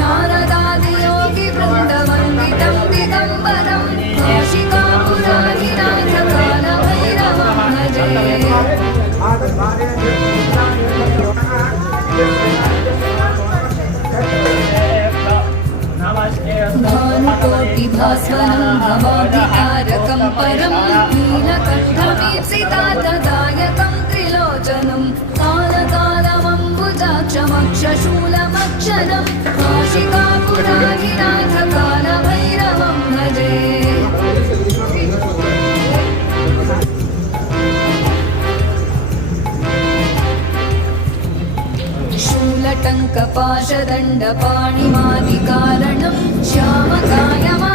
नारदादियोगिवृन्दवन्दितं दिगम्बरं काशिकापुराधिनाथकालभैरवं भजे। भानुकोटिभास्वरं भवाब्धितारकं परं नीलकण्ठमीप्सितार्थदायकं त्रिलोचनं कालकालमम्बुजाक्षमक्षशूलमक्षरं काशिकापुराधिनाथकालभैरवं भजे। शूलटङ्कपाशदण्डपाणिमादिकारणं श्यामकायमा